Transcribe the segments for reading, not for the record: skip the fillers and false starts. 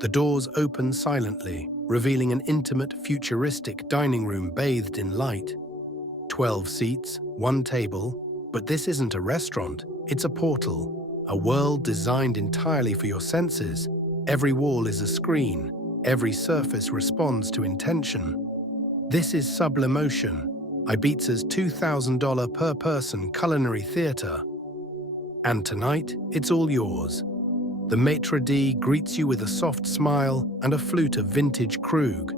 The doors open silently, revealing an intimate, futuristic dining room bathed in light. 12 seats, one table, but this isn't a restaurant, it's a portal, a world designed entirely for your senses. Every wall is a screen, every surface responds to intention. This is Sublimotion, Ibiza's $2,000 per person culinary theater. And tonight, it's all yours. The maitre d' greets you with a soft smile and a flute of vintage Krug.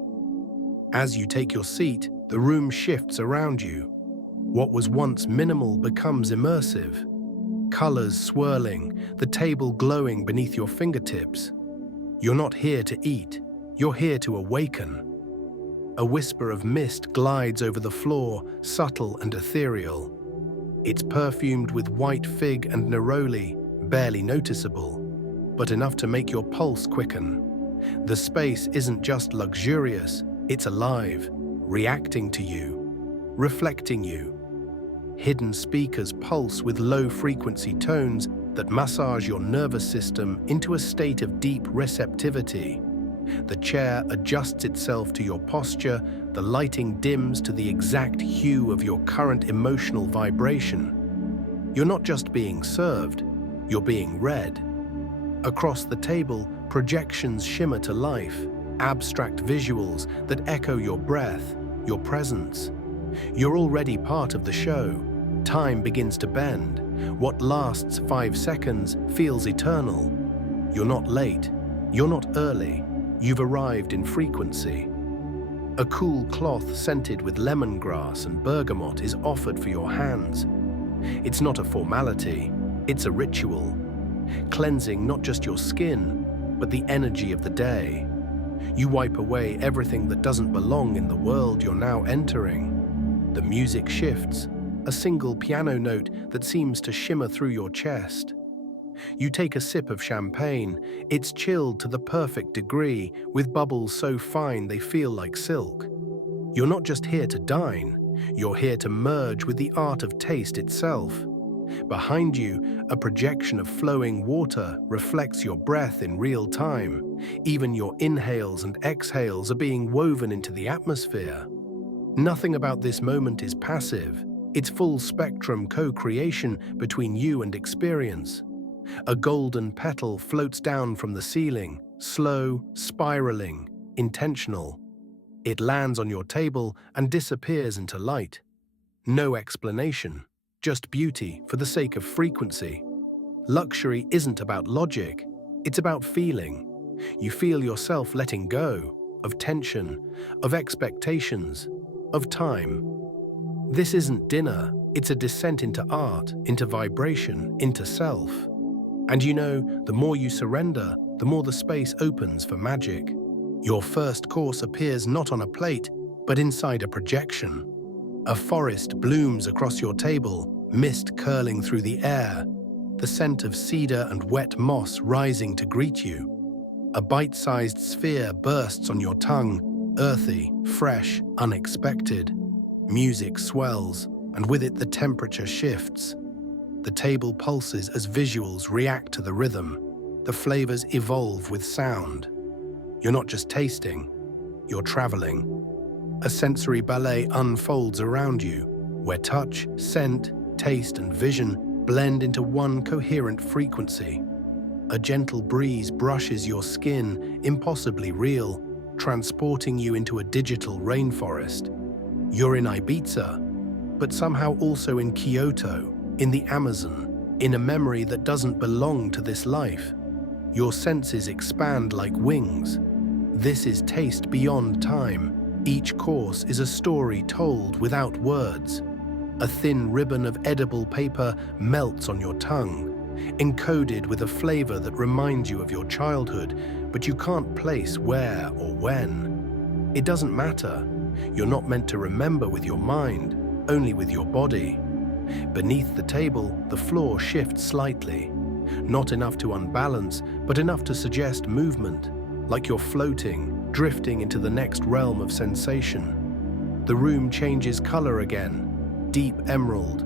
As you take your seat, the room shifts around you. What was once minimal becomes immersive. Colors swirling, the table glowing beneath your fingertips. You're not here to eat, you're here to awaken. A whisper of mist glides over the floor, subtle and ethereal. It's perfumed with white fig and neroli, barely noticeable, but enough to make your pulse quicken. The space isn't just luxurious, it's alive, reacting to you, reflecting you. Hidden speakers pulse with low-frequency tones that massage your nervous system into a state of deep receptivity. The chair adjusts itself to your posture, the lighting dims to the exact hue of your current emotional vibration. You're not just being served, you're being read. Across the table, projections shimmer to life, abstract visuals that echo your breath, your presence. You're already part of the show. Time begins to bend. What lasts 5 seconds feels eternal. You're not late, you're not early, you've arrived in frequency. A cool cloth scented with lemongrass and bergamot is offered for your hands. It's not a formality, it's a ritual, cleansing not just your skin, but the energy of the day. You wipe away everything that doesn't belong in the world you're now entering. The music shifts, a single piano note that seems to shimmer through your chest. You take a sip of champagne. It's chilled to the perfect degree, with bubbles so fine they feel like silk. You're not just here to dine, you're here to merge with the art of taste itself. Behind you, a projection of flowing water reflects your breath in real time. Even your inhales and exhales are being woven into the atmosphere. Nothing about this moment is passive. It's full-spectrum co-creation between you and experience. A golden petal floats down from the ceiling, slow, spiraling, intentional. It lands on your table and disappears into light. No explanation, just beauty for the sake of frequency. Luxury isn't about logic, it's about feeling. You feel yourself letting go of tension, of expectations, of time. This isn't dinner, it's a descent into art, into vibration, into self. And you know, the more you surrender, the more the space opens for magic. Your first course appears not on a plate, but inside a projection. A forest blooms across your table, mist curling through the air, the scent of cedar and wet moss rising to greet you. A bite-sized sphere bursts on your tongue, earthy, fresh, unexpected. Music swells, and with it the temperature shifts. The table pulses as visuals react to the rhythm. The flavors evolve with sound. You're not just tasting, you're traveling. A sensory ballet unfolds around you, where touch, scent, taste, and vision blend into one coherent frequency. A gentle breeze brushes your skin, impossibly real, transporting you into a digital rainforest. You're in Ibiza, but somehow also in Kyoto, in the Amazon, in a memory that doesn't belong to this life. Your senses expand like wings. This is taste beyond time. Each course is a story told without words. A thin ribbon of edible paper melts on your tongue, encoded with a flavor that reminds you of your childhood, but you can't place where or when. It doesn't matter. You're not meant to remember with your mind, only with your body. Beneath the table, the floor shifts slightly. Not enough to unbalance, but enough to suggest movement, like you're floating, drifting into the next realm of sensation. The room changes color again, deep emerald,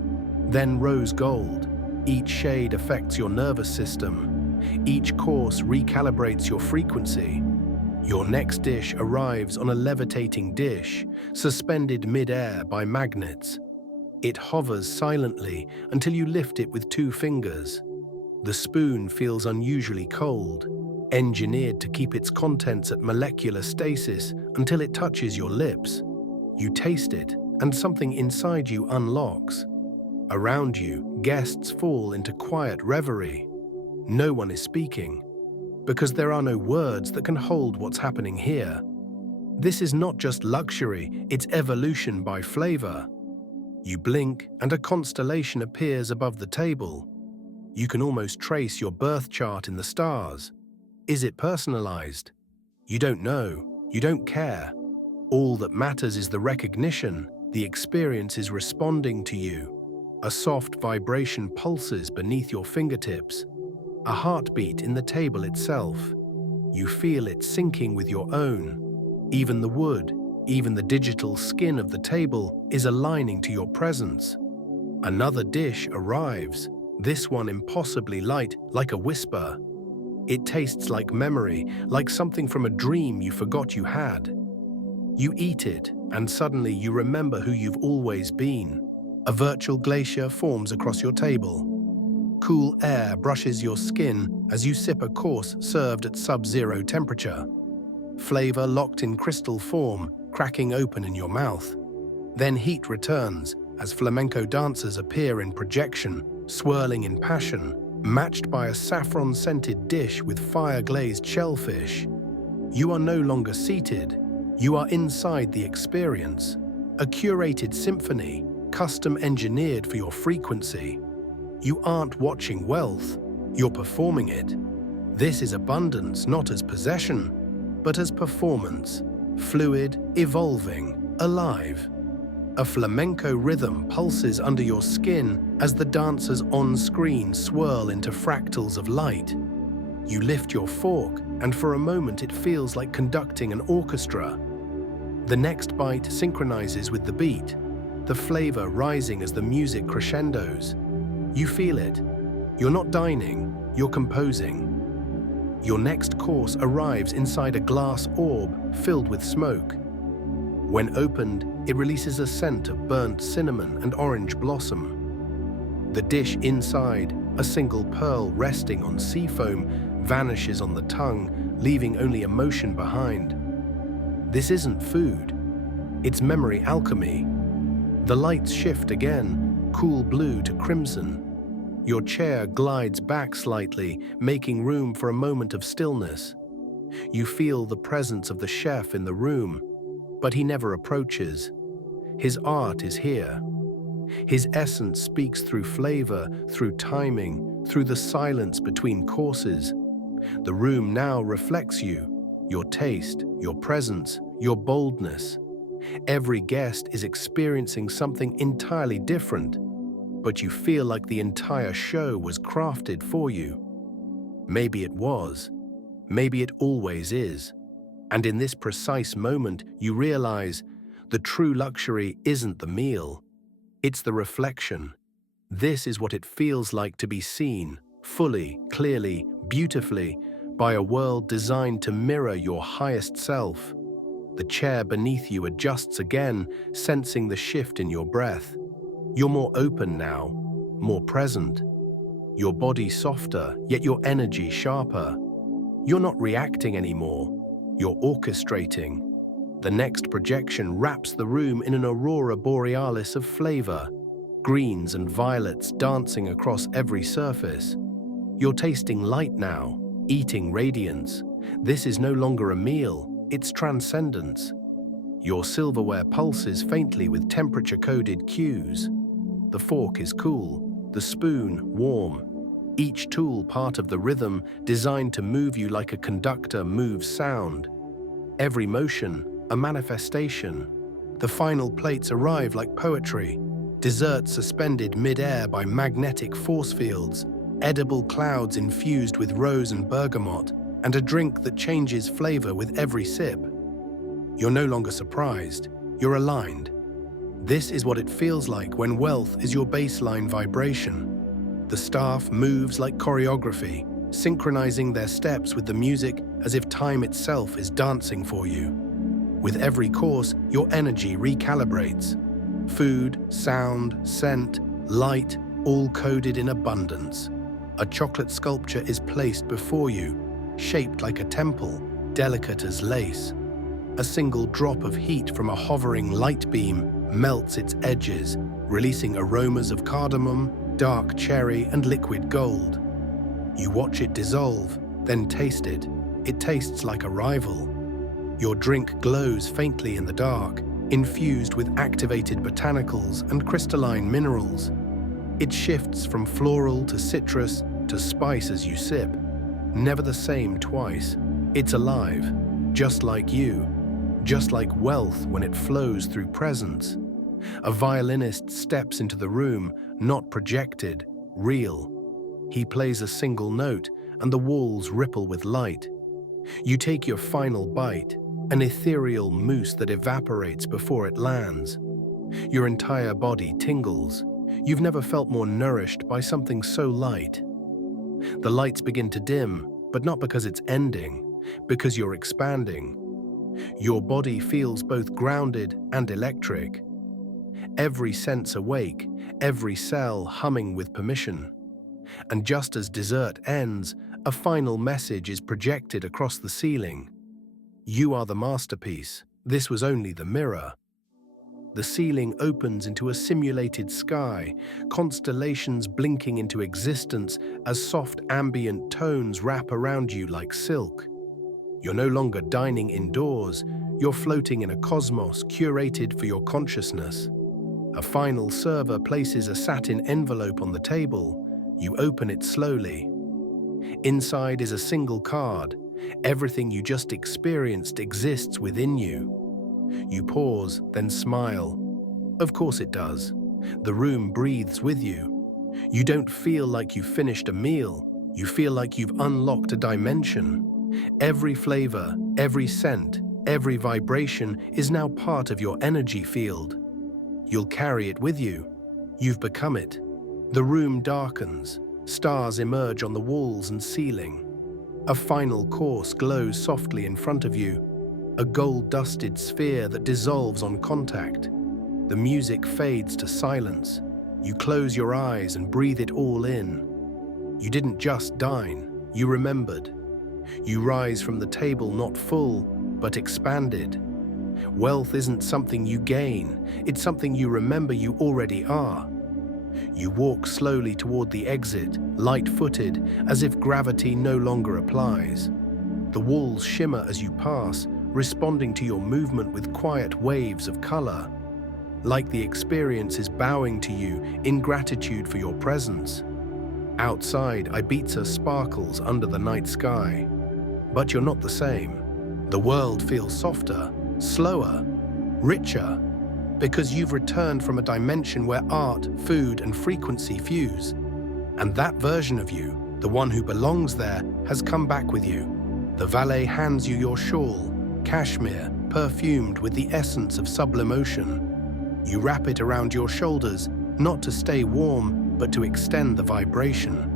then rose gold. Each shade affects your nervous system. Each course recalibrates your frequency. Your next dish arrives on a levitating dish, suspended mid-air by magnets. It hovers silently until you lift it with 2 fingers. The spoon feels unusually cold, engineered to keep its contents at molecular stasis until it touches your lips. You taste it, and something inside you unlocks. Around you, guests fall into quiet reverie. No one is speaking, because there are no words that can hold what's happening here. This is not just luxury, it's evolution by flavor. You blink, and a constellation appears above the table. You can almost trace your birth chart in the stars. Is it personalized? You don't know. You don't care. All that matters is the recognition. The experience is responding to you. A soft vibration pulses beneath your fingertips. A heartbeat in the table itself. You feel it syncing with your own. Even the wood, even the digital skin of the table is aligning to your presence. Another dish arrives, this one impossibly light, like a whisper. It tastes like memory, like something from a dream you forgot you had. You eat it, and suddenly you remember who you've always been. A virtual glacier forms across your table. Cool air brushes your skin as you sip a course served at sub-zero temperature. Flavor locked in crystal form, cracking open in your mouth. Then heat returns as flamenco dancers appear in projection, swirling in passion, matched by a saffron-scented dish with fire-glazed shellfish. You are no longer seated. You are inside the experience. A curated symphony, custom-engineered for your frequency. You aren't watching wealth, you're performing it. This is abundance not as possession, but as performance, fluid, evolving, alive. A flamenco rhythm pulses under your skin as the dancers on screen swirl into fractals of light. You lift your fork, and for a moment it feels like conducting an orchestra. The next bite synchronizes with the beat, the flavor rising as the music crescendos. You feel it. You're not dining, you're composing. Your next course arrives inside a glass orb filled with smoke. When opened, it releases a scent of burnt cinnamon and orange blossom. The dish inside, a single pearl resting on sea foam, vanishes on the tongue, leaving only emotion behind. This isn't food. It's memory alchemy. The lights shift again, cool blue to crimson. Your chair glides back slightly, making room for a moment of stillness. You feel the presence of the chef in the room, but he never approaches. His art is here. His essence speaks through flavor, through timing, through the silence between courses. The room now reflects you, your taste, your presence, your boldness. Every guest is experiencing something entirely different, but you feel like the entire show was crafted for you. Maybe it was. Maybe it always is. And in this precise moment, you realize the true luxury isn't the meal. It's the reflection. This is what it feels like to be seen, fully, clearly, beautifully, by a world designed to mirror your highest self. The chair beneath you adjusts again, sensing the shift in your breath. You're more open now, more present. Your body softer, yet your energy sharper. You're not reacting anymore. You're orchestrating. The next projection wraps the room in an aurora borealis of flavor, greens and violets dancing across every surface. You're tasting light now, eating radiance. This is no longer a meal, it's transcendence. Your silverware pulses faintly with temperature-coded cues. The fork is cool, the spoon warm. Each tool part of the rhythm designed to move you like a conductor moves sound. Every motion, a manifestation. The final plates arrive like poetry, dessert suspended mid-air by magnetic force fields, edible clouds infused with rose and bergamot, and a drink that changes flavor with every sip. You're no longer surprised, you're aligned. This is what it feels like when wealth is your baseline vibration. The staff moves like choreography, synchronizing their steps with the music as if time itself is dancing for you. With every course, your energy recalibrates. Food, sound, scent, light, all coded in abundance. A chocolate sculpture is placed before you, shaped like a temple, delicate as lace. A single drop of heat from a hovering light beam melts its edges, releasing aromas of cardamom, dark cherry, and liquid gold. You watch it dissolve, then taste it. It tastes like a rival. Your drink glows faintly in the dark, infused with activated botanicals and crystalline minerals. It shifts from floral to citrus to spice as you sip. Never the same twice. It's alive, just like you, just like wealth when it flows through presence. A violinist steps into the room, not projected, real. He plays a single note, and the walls ripple with light. You take your final bite, an ethereal mousse that evaporates before it lands. Your entire body tingles. You've never felt more nourished by something so light. The lights begin to dim, but not because it's ending, because you're expanding. Your body feels both grounded and electric. Every sense awake, every cell humming with permission. And just as dessert ends, a final message is projected across the ceiling. You are the masterpiece. This was only the mirror. The ceiling opens into a simulated sky, constellations blinking into existence as soft ambient tones wrap around you like silk. You're no longer dining indoors, you're floating in a cosmos curated for your consciousness. A final server places a satin envelope on the table. You open it slowly. Inside is a single card. Everything you just experienced exists within you. You pause, then smile. Of course it does. The room breathes with you. You don't feel like you've finished a meal. You feel like you've unlocked a dimension. Every flavor, every scent, every vibration is now part of your energy field. You'll carry it with you. You've become it. The room darkens. Stars emerge on the walls and ceiling. A final course glows softly in front of you, a gold-dusted sphere that dissolves on contact. The music fades to silence. You close your eyes and breathe it all in. You didn't just dine, you remembered. You rise from the table not full, but expanded. Wealth isn't something you gain, it's something you remember you already are. You walk slowly toward the exit, light-footed, as if gravity no longer applies. The walls shimmer as you pass, responding to your movement with quiet waves of color. Like the experience is bowing to you in gratitude for your presence. Outside, Ibiza sparkles under the night sky. But you're not the same. The world feels softer, slower, richer, because you've returned from a dimension where art, food, and frequency fuse. And that version of you, the one who belongs there, has come back with you. The valet hands you your shawl, cashmere, perfumed with the essence of Sublimotion. You wrap it around your shoulders, not to stay warm, but to extend the vibration.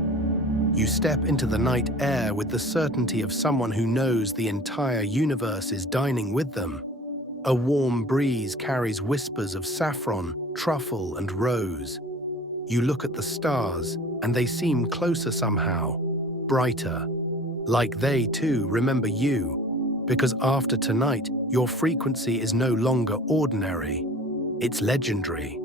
You step into the night air with the certainty of someone who knows the entire universe is dining with them. A warm breeze carries whispers of saffron, truffle, and rose. You look at the stars, and they seem closer somehow, brighter. Like they, too, remember you, because after tonight, your frequency is no longer ordinary. It's legendary.